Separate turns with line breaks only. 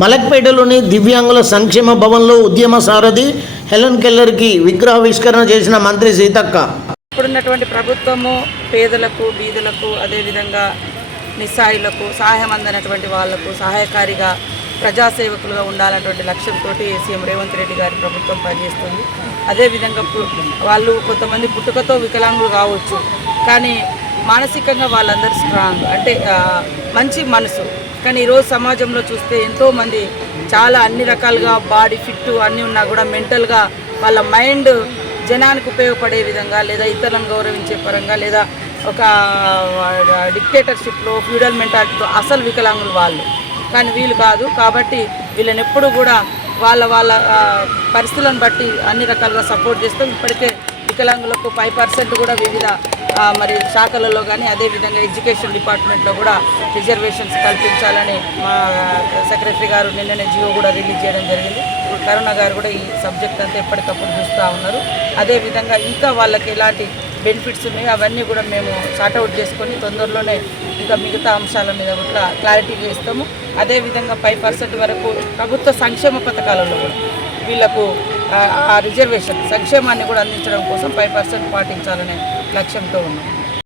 మలక్పేటలోని దివ్యాంగుల సంక్షేమ భవన్లో ఉద్యమ సారథి హెలెన్ కెల్లర్కి విగ్రహావిష్కరణ చేసిన మంత్రి సీతక్క.
ఇప్పుడున్నటువంటి ప్రభుత్వము పేదలకు బీదులకు అదేవిధంగా నిస్సాయులకు సహాయం అందనటువంటి వాళ్ళకు సహాయకారిగా ప్రజాసేవకులుగా ఉండాలన్నటువంటి లక్ష్యంతో సీఎం రేవంత్ రెడ్డి గారి ప్రభుత్వం పనిచేస్తుంది. అదేవిధంగా వాళ్ళు కొంతమంది పుట్టుకతో వికలాంగులు కావచ్చు. కానీ మానసికంగా వాళ్ళందరూ స్ట్రాంగ్. అంటే మంచి మనసు. కానీ ఈరోజు సమాజంలో చూస్తే ఎంతోమంది చాలా అన్ని రకాలుగా బాడీ ఫిట్ అన్నీ ఉన్నా కూడా మెంటల్గా వాళ్ళ మైండ్ జనానికి ఉపయోగపడే విధంగా లేదా ఇతరులను గౌరవించే పరంగా లేదా ఒక డిక్టేటర్షిప్లో ఫ్యూడల్ మెంటాలిటీతో అసలు వికలాంగులు వాళ్ళు. కానీ వీళ్ళు కాదు. కాబట్టి వీళ్ళని ఎప్పుడు కూడా వాళ్ళ వాళ్ళ పరిస్థితులను బట్టి అన్ని రకాలుగా సపోర్ట్ చేస్తాం. ఇప్పటికే వికలాంగులకు ఫైవ్ పర్సెంట్ కూడా వివిధ మరి శాఖలలో కానీ అదేవిధంగా ఎడ్యుకేషన్ డిపార్ట్మెంట్లో కూడా రిజర్వేషన్స్ కల్పించాలని మా సెక్రటరీ గారు నిన్ననే జియో కూడా రిలీజ్ చేయడం జరిగింది. కరుణ గారు కూడా ఈ సబ్జెక్ట్ అంతా ఎప్పటికప్పుడు చూస్తూ ఉన్నారు. అదేవిధంగా ఇంకా వాళ్ళకి ఎలాంటి బెనిఫిట్స్ ఉన్నాయో అవన్నీ కూడా మేము సార్ట్అవుట్ చేసుకొని తొందరలోనే ఇంకా మిగతా అంశాల మీద కూడా క్లారిటీ ఇస్తాము అదేవిధంగా ఫైవ్ పర్సెంట్ వరకు ప్రభుత్వ సంక్షేమ పథకాలలో కూడా వీళ్ళకు ఆ రిజర్వేషన్ సంక్షేమాన్ని కూడా అందించడం కోసం ఫైవ్ పర్సెంట్ పాటించాలనే లక్ష్యంతో ఉన్నాం.